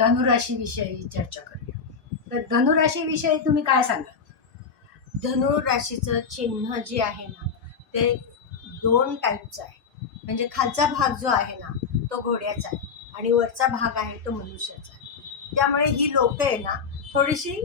धनुराशीविषयी चर्चा करूया. तर धनुराशीविषयी तुम्ही काय सांगाल? धनुराशीचं चिन्ह जे आहे ना ते दोन टाईपचं आहे. म्हणजे खालचा भाग जो आहे ना तो घोड्याचा आहे आणि वरचा भाग आहे तो मनुष्याचा आहे. त्यामुळे ही लोक आहे ना थोडीशी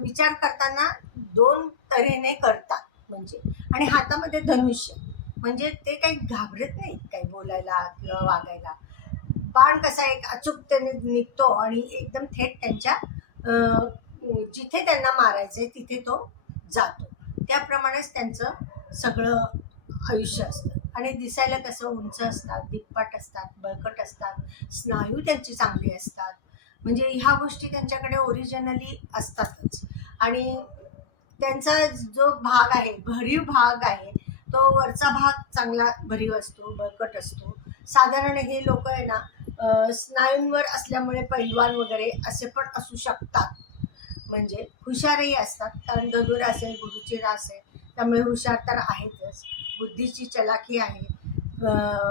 विचार करताना दोन तऱ्हेने करतात म्हणजे. आणि हातामध्ये धनुष्य. म्हणजे ते काही घाबरत नाहीत काही बोलायला किंवा वागायला. बाण कसा एक अचूकतेने निघतो आणि एकदम थेट त्यांच्या जिथे त्यांना मारायचंय तिथे तो जातो. त्याप्रमाणेच त्यांचं सगळं आयुष्य असतं. आणि दिसायला कसं उंच असतात दिप्पाट असतात बळकट असतात स्नायू त्यांची चांगली असतात. म्हणजे ह्या गोष्टी त्यांच्याकडे ओरिजिनली असतातच. आणि त्यांचा जो भाग आहे भरीव भाग आहे तो वरचा भाग चांगला भरीव असतो बळकट असतो. साधारण हे लोक आहे ना स्नायूंवर असल्यामुळे पैलवान वगैरे असे पण असू शकतात. म्हणजे हुशारही असतात. कारण धनुरास असेल गुरुची रास आहे. त्यामुळे हुशार तर आहेतच. बुद्धीची चलाखी आहे.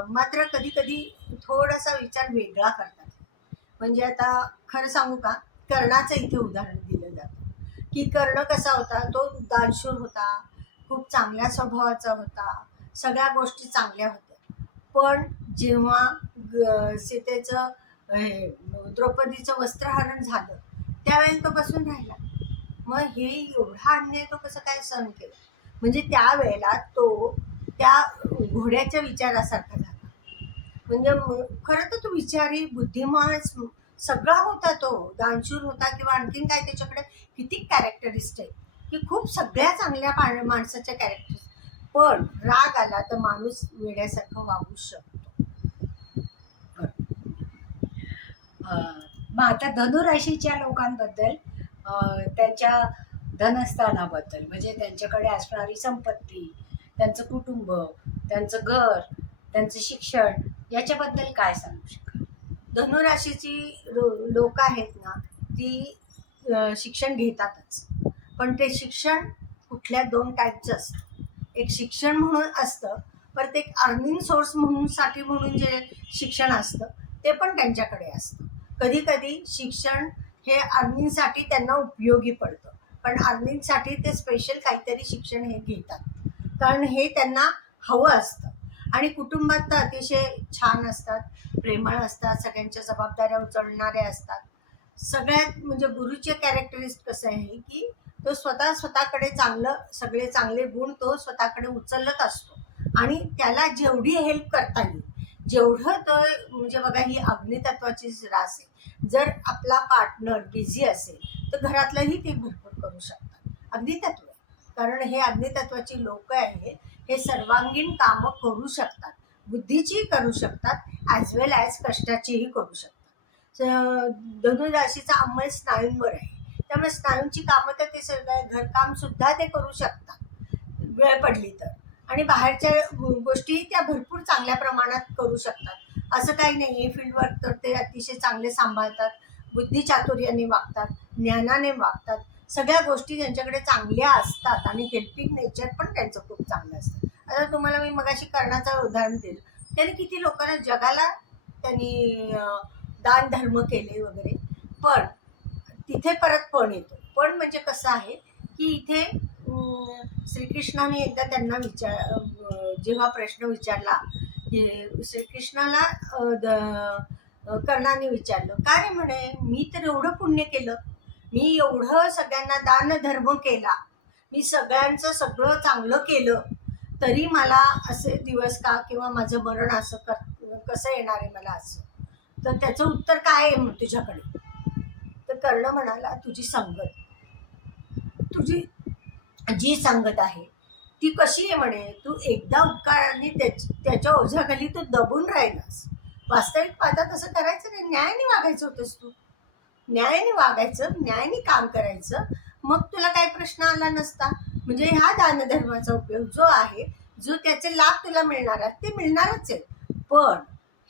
मात्र कधी कधी थोडासा विचार वेगळा करतात. म्हणजे आता खरं सांगू का? कर्णाचं इथे उदाहरण दिलं जातं. की कर्ण कसा होता? तो दानशूर होता. खूप चांगल्या स्वभावाचा होता. सगळ्या गोष्टी चांगल्या होत्या. पण जेव्हा सीतेचं हे, द्रौपदीचं वस्त्रहरण झालं. त्यावेळेला तो बसून राहिला. मग हे एवढा अन्याय तो कसं काय सहन केला? म्हणजे त्यावेळेला तो त्या घोड्याच्या विचारासारखा झाला. म्हणजे खरं तर तो विचारी बुद्धिमान सगळा होता तो. दानशूर होता किंवा आणखीन काय त्याच्याकडे किती कॅरेक्टरिस्ट आहे. की खूप सगळ्या चांगल्या माणसाच्या कॅरेक्टर पण राग आला तर माणूस वेड्यासारखं वागू शकतो. मग आता धनुराशीच्या लोकांबद्दल त्यांच्या धनस्थानाबद्दल म्हणजे त्यांच्याकडे असणारी संपत्ती त्यांचं कुटुंब त्यांचं घर त्यांचं शिक्षण याच्याबद्दल काय सांगू शकाल? धनुराशीची लोक आहेत ना ती शिक्षण घेतातच. पण ते शिक्षण कुठल्या दोन टाईपचं असतं? एक शिक्षण म्हणून असतं परत एक अर्निंग सोर्स म्हणून साठी म्हणून जे शिक्षण असतं ते पण त्यांच्याकडे असतं. कधी कधी शिक्षण हे अर्निंगसाठी त्यांना उपयोगी पडतं. पण अर्निंगसाठी ते स्पेशल काहीतरी शिक्षण हे घेतात. कारण हे त्यांना हवं असतं. आणि कुटुंबात तर अतिशय छान असतात. प्रेमळ असतात. सगळ्यांच्या जबाबदाऱ्या उचलणाऱ्या असतात. सगळ्यात म्हणजे गुरुचे कॅरेक्टरिस्ट कसं आहे की तो स्वतः स्वतःकडे चांगलं सगळे चांगले गुण तो स्वतःकडे उचलत असतो. आणि त्याला जेवढी हेल्प करता येईल जेवढं तो म्हणजे बघा ही अग्नितत्वाची रास आहे. जर आपला पार्टनर बिझी असेल तर घरातलंही ते भरपूर करू शकतात. अग्नितत्व आहे. कारण हे अग्नितत्वाची लोक आहेत हे सर्वांगीण कामं करू शकतात. बुद्धीचीही करू शकतात ॲज वेल ॲज कष्टाचीही करू शकतात. धनुराशीचा अंमल स्नायूंवर आहे. त्यामुळे स्नायूंची कामं तर ते सगळं घरकाम सुद्धा ते करू शकतात. वेळ पडली तर. आणि बाहेरच्या गोष्टीही गोष्टी त्या भरपूर चांगल्या प्रमाणात करू शकतात. असं काही नाही फील्ड फील्डवर्क तर ते अतिशय चांगले सांभाळतात. बुद्धिचातुर्याने वागतात ज्ञानाने वागतात. सगळ्या गोष्टी त्यांच्याकडे चांगल्या असतात आणि हेल्पिंग नेचर पण त्यांचं खूप चांगलं असतं. आता तुम्हाला मी मगाशी कर्णाचं उदाहरण दिलं. त्याने किती लोकांना जगाला त्यांनी दान धर्म केले वगैरे. पण तिथे परत पण येतो. पण म्हणजे कसं आहे की इथे श्रीकृष्णाने एकदा त्यांना विचार जेव्हा प्रश्न विचारला श्रीकृष्णाला द- कर्णाने विचारलं का रे म्हणे? मी तर एवढं पुण्य केलं. मी एवढं सगळ्यांना दान धर्म केला. मी सगळ्यांचं सगळं चांगलं केलं. तरी मला असे दिवस का किंवा माझं मरण असं कर कसं येणार आहे मला असं? तर त्याचं उत्तर काय आहे मग तुझ्याकडे? तर कर्ण म्हणाला तुझी संगत. तुझी जी संगत आहे ती कशी आहे म्हणे? तू एकदा उपकाराने त्याच्या ओझ्याखाली तू दबून राहिलास. वास्तविक पाहता तसं करायचं नाही. न्यायाने वागायचं होतंस तू. न्यायाने वागायचं न्यायाने काम करायचं. मग तुला काही प्रश्न आला नसता? म्हणजे ह्या दानधर्माचा उपयोग जो आहे जो त्याचे लाभ तुला मिळणार आहेत ते मिळणारच आहे. पण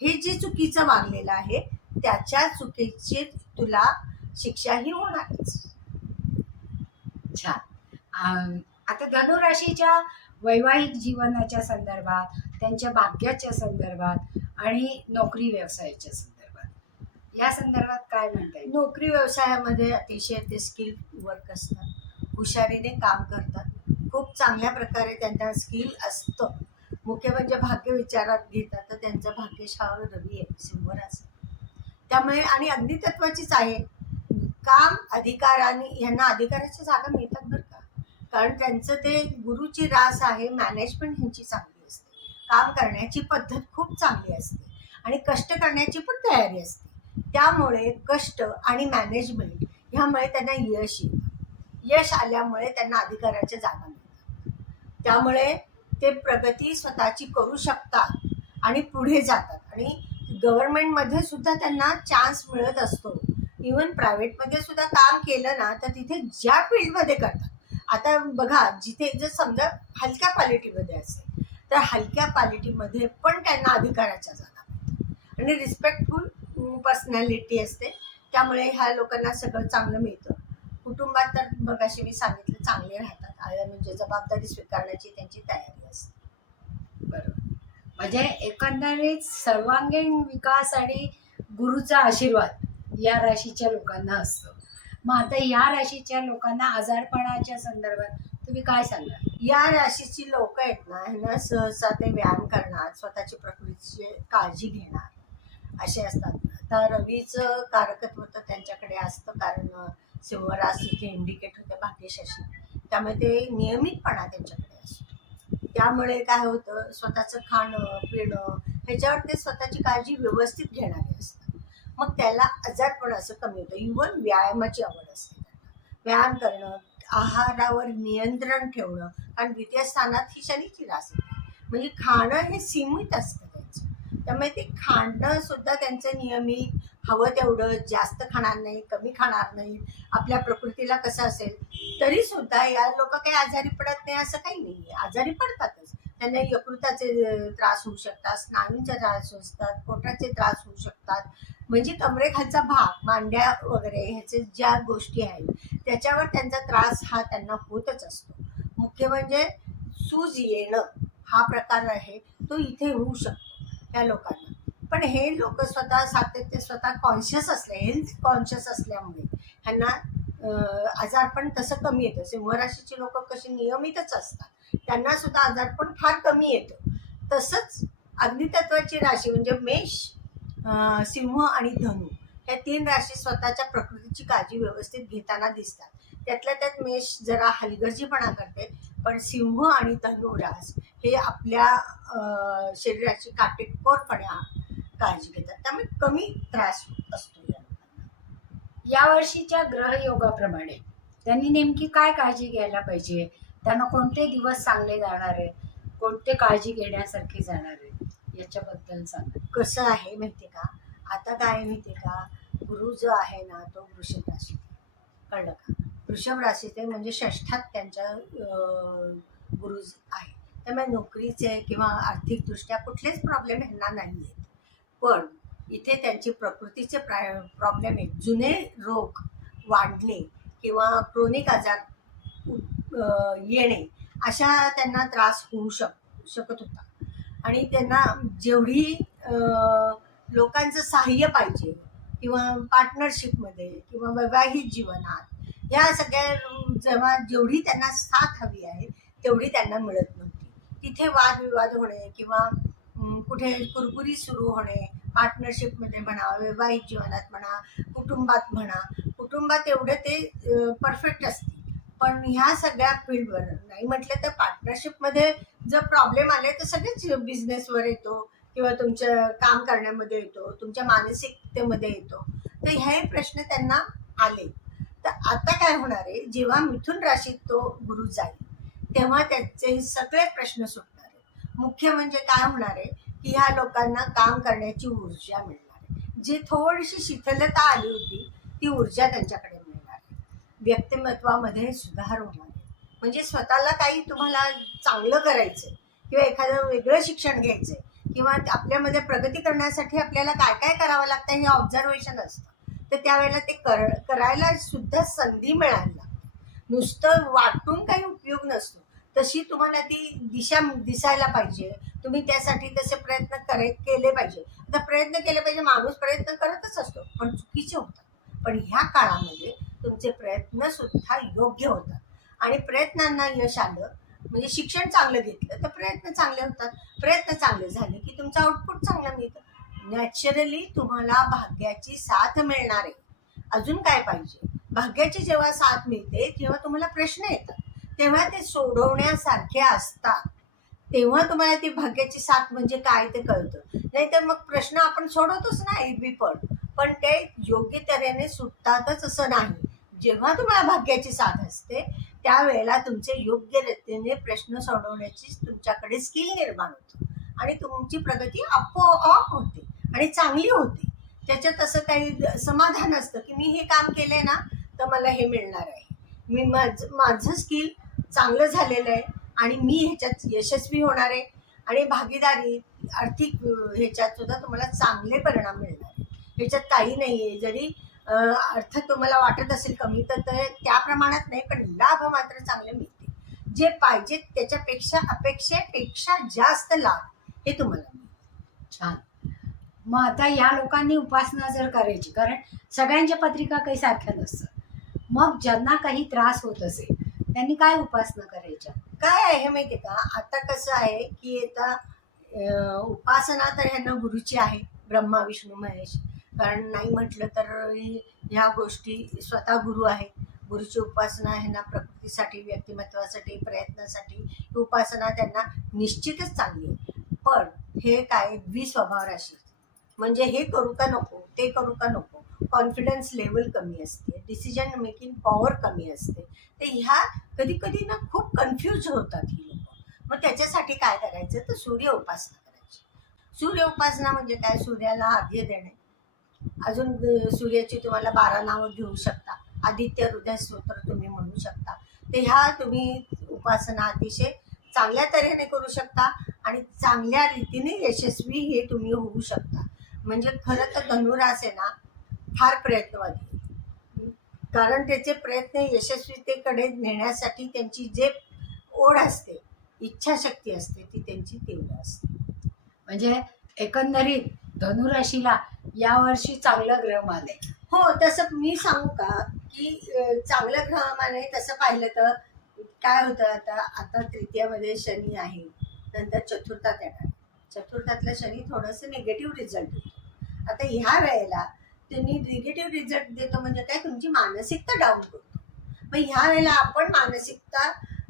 हे जे चुकीचं वागलेलं आहे त्याच्या चुकीची तुला शिक्षाही होणारच. छान. आता धनुराशीच्या वैवाहिक जीवनाच्या संदर्भात त्यांच्या भाग्याच्या संदर्भात आणि नोकरी व्यवसायाच्या संदर्भात. या संदर्भात काय म्हणता येईल? नोकरी व्यवसायामध्ये अतिशय ते स्किल वर्क असतात. हुशारीने काम करतात. खूप चांगल्या प्रकारे त्यांना स्किल असतं. मुख्य म्हणजे भाग्य विचारात घेतात तर त्यांचं भाग्यशावर रवी आहे सिंहराज त्यामुळे आणि अग्नितत्वाचीच आहे. काम अधिकार आणि यांना अधिकाराच्या जागा मिळतात बरं. कारण त्यांचं ते गुरुची रास आहे मॅनेजमेंट ह्यांची चांगली असते. काम करण्याची पद्धत खूप चांगली असते. आणि कष्ट करण्याची पण तयारी असते. त्यामुळे कष्ट आणि मॅनेजमेंट ह्यामुळे त्यांना यश येतं. यश आल्यामुळे त्यांना अधिकाराच्या जागा मिळतात. त्यामुळे ते प्रगती स्वतःची करू शकतात आणि पुढे जातात. आणि गव्हर्नमेंटमध्ये सुद्धा त्यांना चान्स मिळत असतो. इवन प्रायव्हेटमध्ये सुद्धा काम केलं ना तर तिथे ज्या फील्डमध्ये करतात आता बघा जिथे जर समजा हलक्या क्वालिटीमध्ये असेल तर हलक्या क्वालिटीमध्ये पण त्यांना अधिकाराच्या जागा आणि रिस्पेक्टफुल पर्सनॅलिटी असते. त्यामुळे ह्या लोकांना सगळं चांगलं मिळतं. कुटुंबात तर बघाशी मी सांगितलं चांगले राहतात. आया म्हणजे जबाबदारी स्वीकारण्याची त्यांची तयारी असते. बरोबर. म्हणजे एकंदरीत सर्वांगीण विकास आणि गुरुचा आशीर्वाद या राशीच्या लोकांना असतो. मग आता या राशीच्या लोकांना आजारपणाच्या संदर्भात तुम्ही काय सांगा या राशीची लोक आहेत ना ह्यांना सहसा ते व्यायाम करणार स्वतःची प्रकृतीची काळजी घेणार असे असतात. आता रवीचं कारकत्व तर त्यांच्याकडे असतं कारण सिंहराज तिथे इंडिकेट होते भाग्यशाशी. त्यामुळे ते नियमितपणा त्यांच्याकडे असतो. त्यामुळे काय होतं स्वतःचं खाणं पिणं ह्याच्यावर ते स्वतःची काळजी व्यवस्थित घेणारे असतात. मग त्याला आजारपण असं कमी होतं. इव्हन व्यायामाची आवड असते व्यायाम करणं आहारावर नियंत्रण ठेवणं कारण द्वितीय स्थानात ही शनीची रास येते. म्हणजे खाणं हे सीमित असतं त्यांचं. त्यामुळे ते खाणं सुद्धा त्यांचं नियमित हवं तेवढं जास्त खाणार नाही कमी खाणार नाही आपल्या प्रकृतीला कसं असेल तरी सुद्धा या लोक काही आजारी पडत नाही असं काही नाही आजारी पडतात त्यांना यकृताचे त्रास होऊ शकतात स्नायूंचा त्रास होऊ शकतात पोटाचे त्रास होऊ शकतात. म्हणजे कमरेखालचा भाग मांड्या वगैरे ह्याचे ज्या गोष्टी आहेत त्याच्यावर त्यांचा त्रास हा त्यांना होतच असतो. मुख्य म्हणजे सूज येणं हा प्रकार आहे तो इथे होऊ शकतो या लोकांना. पण हे लोक स्वतः सातत्य स्वतः कॉन्शियस असले हेल्थ कॉन्शियस असल्यामुळे ह्यांना आजार पण तसं कमी येतं. सिंहराशीची लोक कशी नियमितच असतात. त्यांना सुद्धा आजार पण फार कमी येतो. तसंच अग्नितत्वाची राशी म्हणजे मेष सिंह आणि धनु ह्या तीन राशी स्वतःच्या प्रकृतीची काळजी व्यवस्थित घेताना दिसतात. त्यातल्या त्यात मेष जरा हलगर्जीपणा करते पण सिंह आणि धनु रास हे आपल्या अं, शरीराची काटेकोरपणे काळजी घेतात. त्यामुळे कमी त्रास होत असतो. या वर्षीच्या ग्रहयोगाप्रमाणे त्यांनी नेमकी काय काळजी घ्यायला पाहिजे? त्यांना कोणते दिवस चांगले जाणार आहे कोणते काळजी घेण्यासारखे जाणार आहे याच्याबद्दल सांगा. कसं आहे माहिती का? आता काय आहे माहिती का? गुरु जो आहे ना तो वृषभ राशीत कळलं का? वृषभ राशीत म्हणजे षष्ठात त्यांच्या गुरु आहे. त्यामुळे नोकरीचे किंवा आर्थिकदृष्ट्या कुठलेच प्रॉब्लेम ह्यांना नाही आहेत पण इथे त्यांची प्रकृतीचे प्राय प्रॉब्लेम आहेत. जुने रोग वाढणे किंवा क्रोनिक आजार उ- येणे अशा त्यांना त्रास होऊ शक शकत होता. आणि त्यांना जेवढी लोकांचं सहाय्य पाहिजे किंवा पार्टनरशिपमध्ये किंवा वैवाहिक जीवनात या सगळ्या जेव्हा जेवढी त्यांना साथ हवी आहे तेवढी त्यांना मिळत नव्हती. तिथे वादविवाद होणे किंवा कुठे कुरकुरी सुरू होणे पार्टनरशिपमध्ये म्हणा वैवाहिक जीवनात म्हणा कुटुंबात म्हणा कुटुंबात एवढं ते परफेक्ट असतील. पण ह्या सगळ्या फील्डवर नाही म्हटलं तर पार्टनरशिपमध्ये जर प्रॉब्लेम आले तर सगळेच बिझनेसवर येतो किंवा तुमच्या काम करण्यामध्ये येतो तुमच्या मानसिकतेमध्ये येतो. तर हे प्रश्न त्यांना आले. तर आता काय होणार आहे जेव्हा मिथुन राशीत तो गुरु जाईल तेव्हा त्याचे सगळे प्रश्न सुटणार मुख्य म्हणजे काय होणार आहे की ह्या लोकांना काम करण्याची ऊर्जा मिळणार आहे. जी थोडीशी शिथिलता आली होती ती ऊर्जा त्यांच्याकडे मिळणार आहे. व्यक्तिमत्वामध्ये सुधार होणार आहे. म्हणजे स्वतःला काही तुम्हाला चांगलं करायचं किंवा एखादं वेगळं शिक्षण घ्यायचं किंवा आपल्यामध्ये प्रगती करण्यासाठी आपल्याला काय काय करावं लागतं हे ऑब्झर्वेशन असतं. तर त्यावेळेला ते कर करायला सुद्धा संधी मिळायला लागते. नुसतं वाटून काही उपयोग नसतो. तशी तुम्हाला ती दिशा दिसायला पाहिजे. तुम्ही त्यासाठी तसे प्रयत्न करे केले पाहिजे. आता प्रयत्न केले पाहिजे माणूस प्रयत्न करतच असतो पण चुकीचे होतात. पण ह्या काळामध्ये तुमचे प्रयत्न सुद्धा योग्य होतात. आणि प्रयत्नांना यश आलं म्हणजे शिक्षण चांगलं घेतलं तर प्रयत्न चांगले होतात. प्रयत्न चांगले झाले की तुमचं आउटपुट चांगलं मिळतं. नॅचरली तुम्हाला भाग्याची साथ मिळणार आहे. अजून काय पाहिजे? भाग्याची जेव्हा साथ मिळते तेव्हा तुम्हाला प्रश्न येतात. तेव्हा ते सोडवण्यासारखे असतात. तेव्हा तुम्हाला ती भाग्याची साथ म्हणजे काय ते कळतं. नाहीतर मग प्रश्न आपण सोडवतोच ना एबी पण. पण ते योग्य तऱ्हेने सुटतातच असं नाही. जेव्हा तुम्हाला भाग्याची साथ असते त्यावेळेला तुमचे योग्य रीतीने प्रश्न सोडवण्याची तुमच्याकडे स्किल निर्माण होतो. आणि तुमची प्रगती आपोआप होते आणि चांगली होते. त्याच्यात असं काही समाधान असतं की मी हे काम केलंय ना तर मला हे मिळणार आहे. मी माझ माझं स्किल चांगलं झालेलं आहे. आणि मी ह्याच्यात यशस्वी होणार आहे. आणि भागीदारी आर्थिक ह्याच्यात सुद्धा तुम्हाला चांगले परिणाम मिळणार ह्याच्यात काही नाही आहे जरी अर्थ तुम्हाला वाटत असेल कमी तर त्या प्रमाणात नाही पण लाभ मात्र चांगले मिळते जे पाहिजे त्याच्यापेक्षा अपेक्षेपेक्षा जास्त लाभ हे तुम्हाला छान. मग आता या लोकांनी उपासना जर करायची कारण सगळ्यांच्या पत्रिका काही सारख्या नसतात. मग ज्यांना काही त्रास होत असेल त्यांनी काय उपासना करायच्या? काय आहे माहिती माहितीये का? आता कसं आहे की आता उपासना तर ह्यांना गुरुची आहे ब्रह्मा विष्णू महेश. कारण नाही म्हटलं तर ह्या गोष्टी स्वतः गुरु आहेत गुरुची उपासना ह्यांना प्रकृतीसाठी व्यक्तिमत्वासाठी प्रयत्नासाठी उपासना त्यांना निश्चितच चांगली आहे. पण हे काय? द्विस्वभाव राशी. म्हणजे हे करू का नको ते करू का नको? कॉन्फिडन्स लेवल कमी असते डिसिजन मेकिंग पॉवर कमी असते. तर ह्या कधी कधी ना खूप कन्फ्यूज होतात ही लोक. मग त्याच्यासाठी काय करायचं? तर सूर्य उपासना करायची. सूर्य उपासना म्हणजे काय? सूर्याला आद्य देणे. अजून सूर्याची तुम्हाला बारा नावं घेऊ शकता. आदित्य हृदय स्तोत्र तुम्ही म्हणू शकता. तर ह्या तुम्ही उपासना अतिशय चांगल्या तऱ्हेने करू शकता आणि चांगल्या रीतीने यशस्वी हे तुम्ही होऊ शकता. म्हणजे खरं तर धनुरास आहे ना फार प्रयत्नवादी. कारण त्याचे प्रयत्न यशस्वीतेकडे नेण्यासाठी त्यांची जे ओढ असते इच्छाशक्ती असते ती त्यांची तीव्र असते. म्हणजे एकंदरीत धनुराशीला यावर्षी चांगलं ग्रह माने हो तसं मी सांगू का की चांगलं ग्रह ग्रहमाने तसं पाहिलं तर काय होतं आता आता तृतीयामध्ये शनी आहे नंतर चतुर्थात येणार. चतुर्थातला शनी थोडंसं निगेटिव्ह रिझल्ट होतो. आता ह्या वेळेला त्यांनी निगेटिव्ह रिझल्ट देतो म्हणजे काय? तुमची मानसिकता डाऊन करतो. मग ह्या वेळेला आपण मानसिकता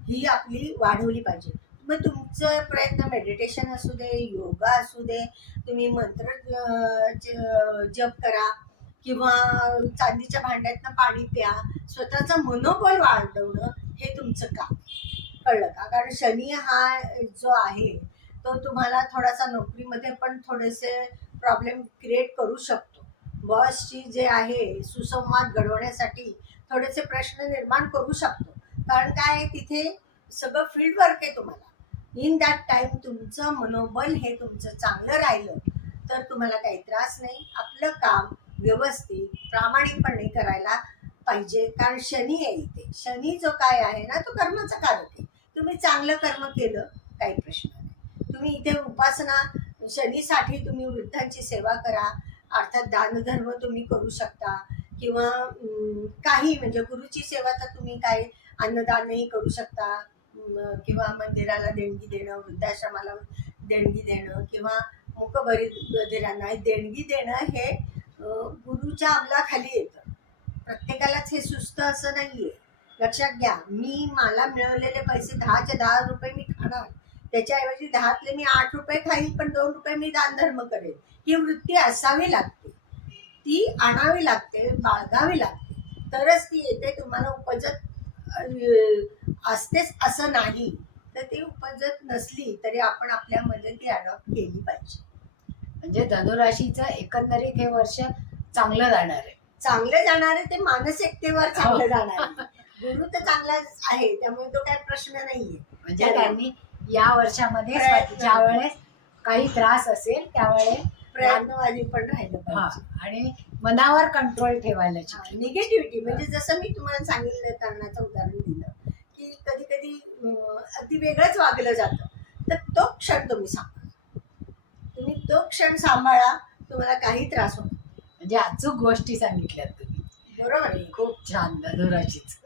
ही आपली वाढवली पाहिजे. मग तुमचं प्रयत्न मेडिटेशन असू दे योगा असू दे तुम्ही मंत्र जप करा किंवा चांदीच्या भांड्यातनं पाणी प्या. स्वतःचं मनोबल वाढवणं हे तुमचं काम. कळलं का? कारण शनी हा जो आहे तो तुम्हाला थोडासा नोकरीमध्ये पण थोडेसे प्रॉब्लेम क्रिएट करू शकतो. बॉसची जे आहे सुसंवाद घडवण्यासाठी थोडेसे प्रश्न निर्माण करू शकतो. कारण काय आहे, तिथे सगळं फील्ड वर्क आहे तुम्हाला. इन दॅट टाइम तुमचं मनोबल हे तुमचं चांगलं राहिलं तर तुम्हाला काही त्रास नाही. आपलं काम व्यवस्थित प्रामाणिकपणे करायला पाहिजे. कारण शनी आहे इथे. शनी जो काय आहे ना तो कर्माचा कारक आहे. तुम्ही चांगलं कर्म केलं काही प्रश्न नाही. तुम्ही इथे उपासना शनीसाठी तुम्ही वृद्धांची सेवा करा. अर्थात दानधर्म तुम्ही करू शकता किंवा काही म्हणजे गुरुची सेवा तर तुम्ही काय अन्नदानही करू शकता किंवा मंदिराला देणगी देणं वृद्धाश्रमाला देणगी देणं किंवा मुकबरी बधिरांना देणगी देणं हे गुरुच्या अंमलाखाली येतं. प्रत्येकालाच हे सुस्त असं नाहीये. लक्षात घ्या मी मला मिळवलेले पैसे दहाचे दहा रुपये मी खाणार. त्याच्याऐवजी दहातले मी आठ रुपये खाईल पण दोन रुपये मी दानधर्म करेल. ही वृत्ती असावी लागते. ती आणावी लागते बाळगावी लागते. तरच ती येते तुम्हाला उपजत असतेच असं नाही. तर ती उपजत नसली तरी आपण आपल्यामध्ये ती अडॉप्ट केली पाहिजे. म्हणजे धनुराशीचं एकंदरीत हे वर्ष चांगलं जाणार आहे. चांगले जाणारे ते मानसिकतेवर चांगलं जाणार आहे. गुरु तर चांगलाच आहे त्यामुळे तो काही प्रश्न नाहीये. म्हणजे हो. त्यांनी या वर्षामध्ये प्रयत्न. ज्या वेळेस काही त्रास असेल त्यावेळेस प्रयत्नवादी पण राहिलं हा पाहिजे. आणि मनावर कंट्रोल ठेवायला निगेटिव्हिटी म्हणजे जसं मी तुम्हाला सांगितलं कारणाचं उदाहरण दिलं की कधी कधी अगदी वेगळंच वागलं जातं. तर तो क्षण तुम्ही सांगा. तो क्षण सांभाळा तुम्हाला काही त्रास होणार नाही. म्हणजे अचूक गोष्टी सांगितल्यात तुम्ही. बरोबर आहे. खूप छान धनुराशीच